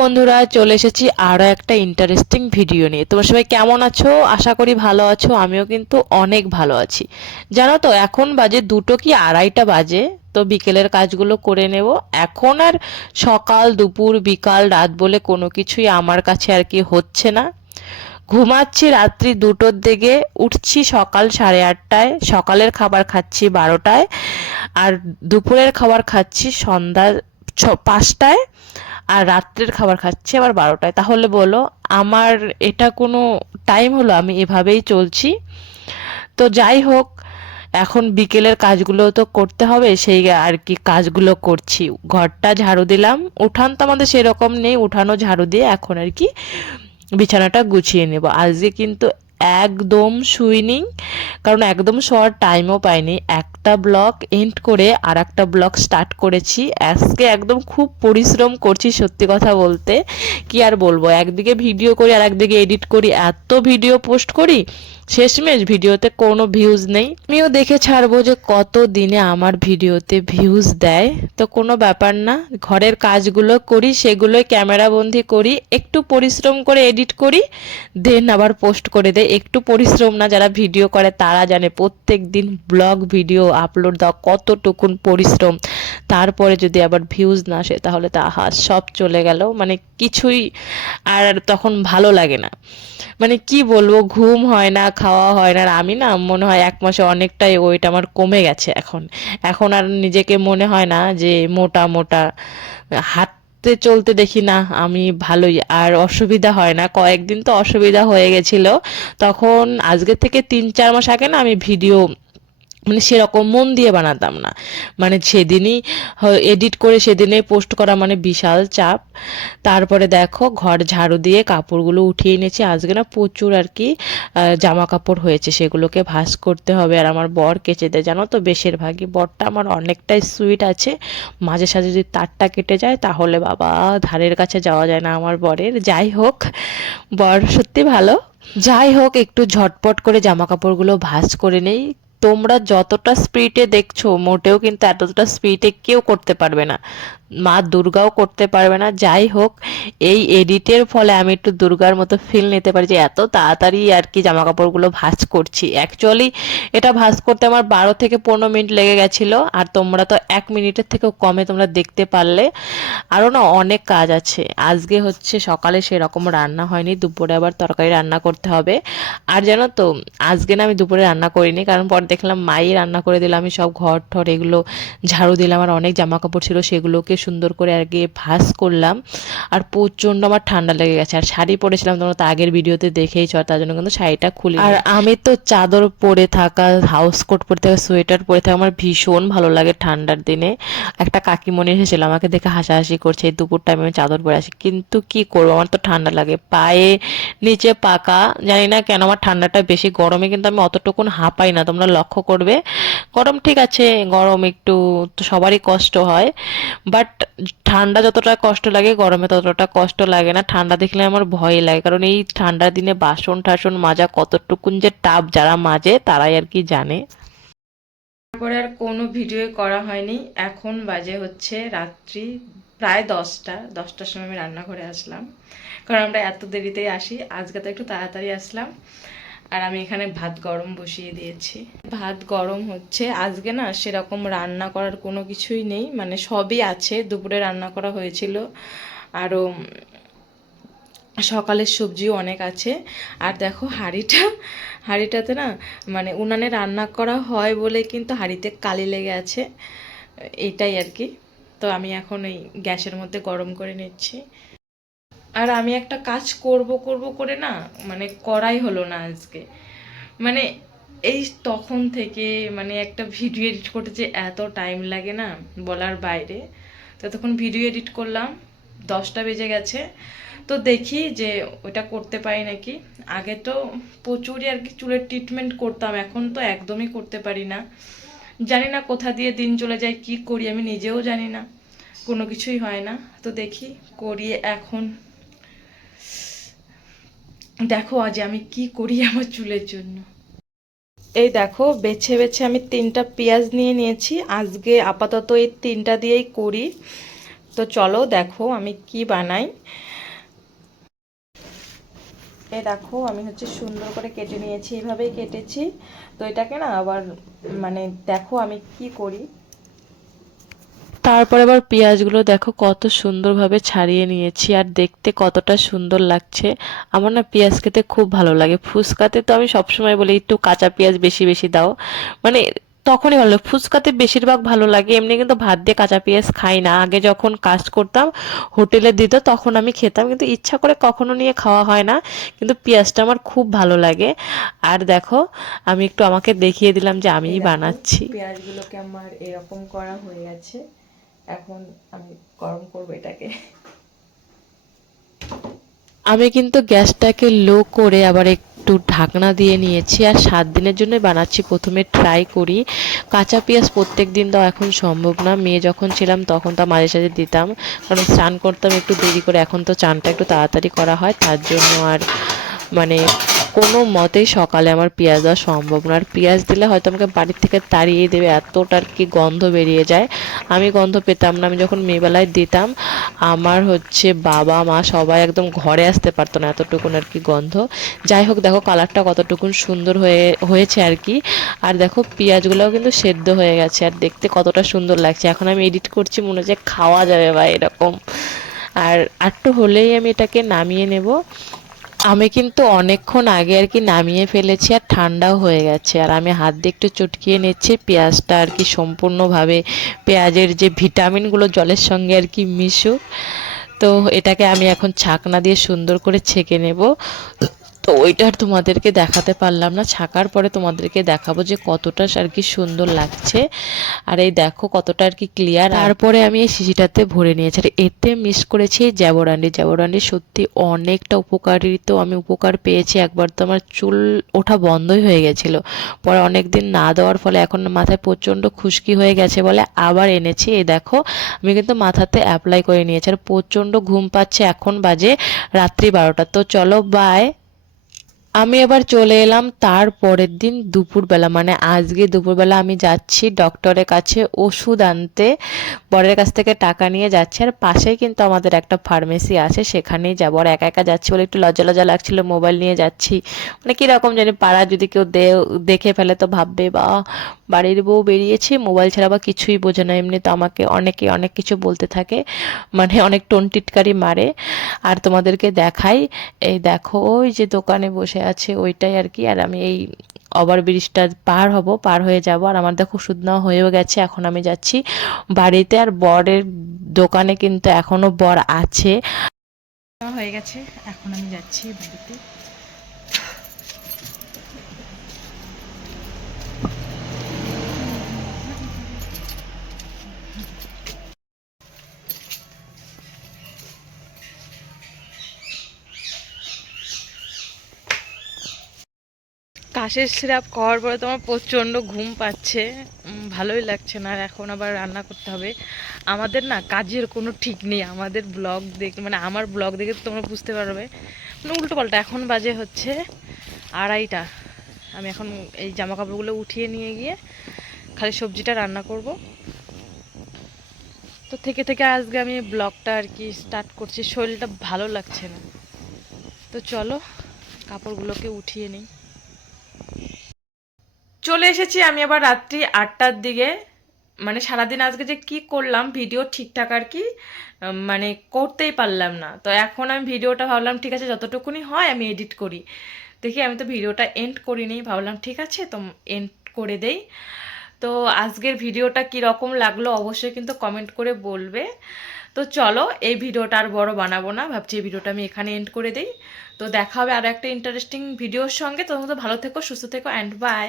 বন্ধুরা, চলে এসেছি আরও একটা ইন্টারেস্টিং ভিডিও নিয়ে। তোমরা সবাই কেমন আছো? আশা করি ভালো আছো, আমিও কিন্তু অনেক ভালো আছি। জানো তো, এখন বাজে দুটো কি আড়াইটা বাজে, তো বিকেলের কাজগুলো করে নেব। এখন আর সকাল, দুপুর, বিকাল, রাত বলে কোনো কিছুই আমার কাছে আর কি হচ্ছে না। ঘুমাচ্ছি রাত্রি দুটোর দিকে, উঠছি সকাল সাড়ে আটটায়, সকালের খাবার খাচ্ছি বারোটায়, আর দুপুরের খাবার খাচ্ছি সন্ধ্যা পাঁচটায়। আর রাত্রের খাবার খাচ্ছি আবার বারোটায়। তাহলে বলো, আমার এটা কোনো টাইম হলো আমি এভাবেই চলছি। তো যাই হোক, এখন বিকেলের কাজগুলো তো করতে হবে, সেই আর কি কাজগুলো করছি। ঘরটা ঝাড়ু দিলাম, উঠান তো আমাদের সেরকম নেই উঠানো ঝাড়ু দিয়ে এখন আর কি বিছানাটা গুছিয়ে নেব। আজকে কিন্তু একদম শুইনি, কারণ একদম শোয়ার টাইমও পাইনি। একটা ব্লক এন্ড করে আর একটা ব্লক স্টার্ট করেছি। আজকে একদম খুব পরিশ্রম করছি সত্যি কথা বলতে। কি আর বলব? একদিকে ভিডিও করি আর একদিকে এডিট করি। এত ভিডিও পোস্ট করি শেষমেশ ভিডিওতে কোনো ভিউজ নেই। আমিও দেখে ছাড়বো যে কত দিনে আমার ভিডিওতে ভিউজ দেয়। তো কোনো ব্যাপার না, ঘরের কাজগুলো করি, সেগুলোই ক্যামেরা বন্দি করি, একটু পরিশ্রম করে এডিট করি দেন আবার পোস্ট করে দেয় একটু পরিশ্রম না, যারা ভিডিও করে তারা জানে প্রত্যেক দিন ব্লগ ভিডিও আপলোড দেওয়া কতটুকুন পরিশ্রম। তারপরে যদি আবার ভিউজ না আসে, তাহলে তা হাস সব চলে গেল। মানে কিছুই আর তখন ভালো লাগে না। মানে কি বলব, ঘুম হয় না, খাওয়া হয় না। আর আমি না মনে হয় এক মাসে অনেকটাই ওয়েট আমার কমে গেছে এখন। এখন আর নিজেকে মনে হয় না যে মোটা মোটা। হাঁটতে চলতে দেখি না, আমি ভালোই। আর অসুবিধা হয় না। কয়েকদিন তো অসুবিধা হয়ে গেছিল। তখন আজকে থেকে তিন চার মাস আগে না আমি ভিডিও মানে সেরকম মন দিয়ে বানাতাম না। মানে সেদিনই এডিট করে সেদিনে পোস্ট করা মানে বিশাল চাপ। তারপরে দেখো ঘর ঝাড়ু দিয়ে কাপড়গুলো উঠিয়ে এনেছি। আজকে না প্রচুর আর কি জামা কাপড় হয়েছে। সেগুলোকে ভাস করতে হবে। আর আমার বর কেচে দেয়। জানো তো বেশিরভাগই বরটা আমার অনেকটাই সুইট আছে। মাঝে সাঝে যদি তারটা কেটে যায় তাহলে বাবা ধারের কাছে যাওয়া যায় না আমার বরের। যাই হোক, বর সত্যি ভালো। যাই হোক, একটু ঝটপট করে জামা কাপড়গুলো ভাঁজ করে নেই। তোমরা যতটা স্পিডে দেখছ মোটেও কিন্তু এতটা স্পিডে কেউ করতে পারবে না। মা দুর্গাও করতে পারবে না। যাই হোক, এই এডিটের ফলে আমি একটু দুর্গার মতো ফিল নিতে পারি যে এত তাড়াতাড়ি আর কি জামা কাপড়গুলো ভাঁজ করছি। অ্যাকচুয়ালি এটা ভাঁজ করতে আমার বারো থেকে পনেরো মিনিট লেগে গেছিল আর তোমরা তো এক মিনিটের থেকেও কমে তোমরা দেখতে পারলে। আরও না অনেক কাজ আছে। আজকে হচ্ছে সকালে সেরকম রান্না হয়নি, দুপুরে আবার তরকারি রান্না করতে হবে। আর জানো তো, আজকে না আমি দুপুরে রান্না করিনি, কারণ পর দেখলাম মাই রান্না করে দিলাম আমি সব ঘর ঠর এগুলো ঝাড়ু দিলাম আর অনেক জামা কাপড় ছিল সেগুলোকে সুন্দর করে কি ভাস করলাম। আর প্রচণ্ড আমার ঠান্ডা লেগে গেছে। আর শাড়ি পরেছিলাম তোমরা তো আগের ভিডিওতে দেখেইছ, আর তার জন্য কিন্তু শাড়িটা খুলি আর আমি তো চাদর পরে থাকা, হাউস কোট পরে থাকা, সোয়েটার পরে থাকা, আমার ভীষণ ভালো লাগে ঠান্ডার দিনে। একটা কাকিমণি এসেছিল, আমাকে দেখে হাসাহাসি করছে, এই দুপুর টাইমে আমি চাদর পরে আসি। কিন্তু কি করব, আমার তো ঠান্ডা লাগে। পায়ে নিচে পাকা, জানি না কেন আমার ঠান্ডাটা বেশি। গরমে কিন্তু আমি অতটুকুন হাঁপাই না, তোমরা লক্ষ্য করবে। গরম ঠিক আছে, গরম একটু তো সবারই কষ্ট হয়। বাট ঠান্ডা যতটা কষ্ট লাগে, গরমে ততটা কষ্ট লাগে না। ঠান্ডা দেখলে আমার ভয় লাগে। কারণ এই ঠান্ডার দিনে বাসন টাসন মাজা কতটুকুন যে টাপ যারা মাজে, তারাই আর কি জানে। তারপরে আর কোনো ভিডিও করা হয়নি। এখন বাজে হচ্ছে রাত্রি প্রায় দশটা। দশটার সময় আমি রান্নাঘরে আসলাম। কারণ আমরা এত দেরিতেই আসি। আজকে তো একটু তাড়াতাড়ি আসলাম। আর আমি এখানে ভাত গরম বসিয়ে দিয়েছি। ভাত গরম হচ্ছে। আজকে না সেরকম রান্না করার কোনো কিছুই নেই। মানে সবই আছে। দুপুরে রান্না করা হয়েছিল। আরও সকালের সবজিও অনেক আছে। আর দেখো হাঁড়িটা, হাঁড়িটাতে না মানে উনানে রান্না করা হয় বলে কিন্তু হাঁড়িতে কালি লেগে আছে। এটাই আর কি। তো আমি এখন এই গ্যাসের মধ্যে গরম করে নিচ্ছি। আর আমি একটা কাজ করব করব করে না মানে করাই হলো না আজকে। মানে এই তখন থেকে মানে একটা ভিডিও এডিট করতে যে এত টাইম লাগে না বলার বাইরে। তো তখন ভিডিও এডিট করলাম, দশটা বেজে গেছে। তো দেখি যে ওটা করতে পারি নাকি। আগে তো প্রচুরই আর কি চুলের ট্রিটমেন্ট করতাম, এখন তো একদমই করতে পারি না। জানি না কোথা দিয়ে দিন চলে যায়, কি করি আমি নিজেও জানি না। কোনো কিছুই হয় না। তো দেখি করিয়ে এখন দেখো আজ আমি কি করি আমার চুলের জন্য। এই দেখো, বেছে বেছে আমি তিনটা পেঁয়াজ নিয়ে নিয়েছি। আজকে আপাতত এই তিনটা দিয়েই করি। তো চলো দেখো আমি কি বানাই। এ দেখো, আমি হচ্ছে সুন্দর করে কেটে নিয়েছি। এইভাবেই কেটেছি। তো এটাকে না আবার মানে দেখো আমি কি করি। তারপর আবার পেঁয়াজগুলো দেখো কত সুন্দরভাবে ছাড়িয়ে নিয়েছি আর দেখতে কতটা সুন্দর লাগছে। আমার না পেঁয়াজ খেতে খুব ভালো লাগে। ফুচকাতে তো আমি সবসময় বলি একটু কাঁচা পেঁয়াজ বেশি বেশি দাও। মানে তখনই ভালো ফুচকাতে বেশিরভাগ ভালো লাগে এমনি কিন্তু ভাত দিয়ে কাঁচা পেঁয়াজ খাই না। আগে যখন কাজ করতাম হোটেলে দিত তখন আমি খেতাম কিন্তু ইচ্ছা করে কখনো নিয়ে খাওয়া হয় না। কিন্তু পেঁয়াজটা আমার খুব ভালো লাগে। আর দেখো আমি একটু আমাকে দেখিয়ে দিলাম যে আমিই বানাচ্ছি। পেঁয়াজগুলোকে আমার এরকম করা হয়ে গেছে। এখন আমি গরম করব এটাকে। আমি কিন্তু গ্যাসটাকে লো করে আবার একটু ঢাকনা দিয়ে নিয়েছি আর সাত দিনের জন্য বানাচ্ছি। প্রথমে ট্রাই করি। কাঁচা পেঁয়াজ প্রত্যেক দিন তো এখন সম্ভব না। মেয়ে যখন ছিলাম তখন তো মাঝে সাঝে দিতাম। কারণ স্নান করতাম একটু দেরি করে। এখন তো চানটা একটু তাড়াতাড়ি করা হয়। তার জন্য আর মানে কোনো মতেই সকালে আমার পেঁয়াজ দেওয়া সম্ভব না। আর পেঁয়াজ দিলে হয়তো আমাকে বাড়ির থেকে তাড়িয়ে দেবে এতটার কি গন্ধ বেরিয়ে যায়। আমি গন্ধ পেতাম না, আমি যখন মেয়েবেলায় দিতাম, আমার হচ্ছে বাবা, মা সবাই একদম ঘরে আসতে পারতো না এতটুকুন আর কি গন্ধ। যাই হোক, দেখো কালারটা কতটুকুন সুন্দর হয়ে, হয়েছে আর কি। আর দেখো পেঁয়াজগুলোও কিন্তু সেদ্ধ হয়ে গেছে, আর দেখতে কতটা সুন্দর লাগছে। এখন আমি এডিট করছি, মনে হচ্ছে খাওয়া যাবে বা এরকম। আর আটটু হলেই আমি এটাকে নামিয়ে নেব। আমি কিন্তু অনেকক্ষণ আগে আর কি নামিয়ে ফেলেছি আর ঠান্ডাও হয়ে গেছে। আর আমি হাত দিয়ে একটু চটকিয়ে নিচ্ছি, পেঁয়াজটা আর কি সম্পূর্ণভাবে পেঁয়াজের যে ভিটামিনগুলো জলের সঙ্গে আর কি মিশুক। তো এটাকে আমি এখন ছাকনা দিয়ে সুন্দর করে ছেঁকে নেব। তো ওইটা আর তোমাদেরকে দেখাতে পারলাম না। ছাকার পরে তোমাদেরকে দেখাবো যে কতটা আর কি সুন্দর লাগছে। আর এই দেখো কতটা আর কি ক্লিয়ার তারপরে আমি এই শিশিটাতে ভরে নিয়েছি। আর এতে মিস করেছি জ্যাবরান্ডি জ্যাবরান্ডি সত্যি অনেকটা উপকারিত আমি উপকার পেয়েছি। একবার তো আমার চুল ওঠা বন্ধই হয়ে গেছিল। পরে অনেক দিন না দেওয়ার ফলে এখন মাথায় প্রচণ্ড খুশকি হয়ে গেছে বলে আবার এনেছি। এই দেখো, আমি কিন্তু মাথাতে অ্যাপ্লাই করে নিয়েছি। আর প্রচণ্ড ঘুম পাচ্ছে। এখন বাজে রাত্রি বারোটা। তো চলো বাই আমি এবার চলে এলাম তার পরের দিন দুপুরবেলা। মানে আজকে দুপুরবেলা আমি যাচ্ছি ডক্টরের কাছে ওষুধ আনতে। বরের কাছ থেকে টাকা নিয়ে যাচ্ছি। আর পাশেই কিন্তু আমাদের একটা ফার্মেসি আছে, সেখানেই যাব। আর একা একা যাচ্ছি বলে একটু লজ্জা লজ্জা লাগছিল মোবাইল নিয়ে যাচ্ছি। মানে কীরকম জানি পাড়া যদি কেউ দেখে ফেলে তো ভাববে, বা, বাড়ির বউ বেরিয়েছে মোবাইল ছাড়া বা কিছুই বোঝে না। এমনি তো আমাকে অনেকে অনেক কিছু বলতে থাকে। মানে অনেক টোনটিটকারি মারে। আর তোমাদেরকে দেখাই, এই দেখো, ওই যে দোকানে বসে আছে ওইটাই আর কি। আর আমি এই ওভার ব্রিজটা পার হব, পার হয়ে যাব। আর আমার দেখো ওষুধ হয়েও গেছে, এখন আমি যাচ্ছি বাড়িতে। আর বরের দোকানে কিন্তু এখনও বর আছে। হয়ে গেছে, এখন আমি যাচ্ছি বাড়িতে। কাশের সিরাপ খাওয়ার পরে তোমার প্রচণ্ড ঘুম পাচ্ছে। ভালোই লাগছে না। আর এখন আবার রান্না করতে হবে। আমাদের না কাজের কোনো ঠিক নেই। আমাদের ব্লগ দেখে মানে আমার ব্লগ দেখে তো তোমরা বুঝতে পারবে। মানে উল্টো পাল্টা এখন বাজে হচ্ছে আড়াইটা। আমি এখন এই জামা কাপড়গুলো উঠিয়ে নিয়ে গিয়ে খালি সবজিটা রান্না করব। তো থেকে থেকে আজকে আমি ব্লগটা আর কি স্টার্ট করছি। শরীরটা ভালো লাগছে না। তো চলো কাপড়গুলোকে উঠিয়ে নিই। চলে এসেছি আমি আবার রাত্রি আটটার দিকে। মানে সারাদিন আজকে যে কি করলাম ভিডিও ঠিকঠাক আর কি মানে করতেই পারলাম না। তো এখন আমি ভিডিওটা ভাবলাম, ঠিক আছে, যতটুকুনি হয় আমি এডিট করি। দেখি আমি তো ভিডিওটা এন্ড করিনি, ভাবলাম, ঠিক আছে, তো এন্ড করে দেই। তো আজকের ভিডিওটা কি রকম লাগল অবশ্যই কিন্তু কমেন্ট করে বলবে। তো চলো, এই ভিডিওটা আর বড় বানাবো না, ভাবছি এই ভিডিওটা আমি এখানে এন্ড করে দেই। তো দেখা হবে আরও একটা ইন্টারেস্টিং ভিডিওর সঙ্গে। তোমরা ভালো থেকো, সুস্থ থেকো অ্যান্ড বাই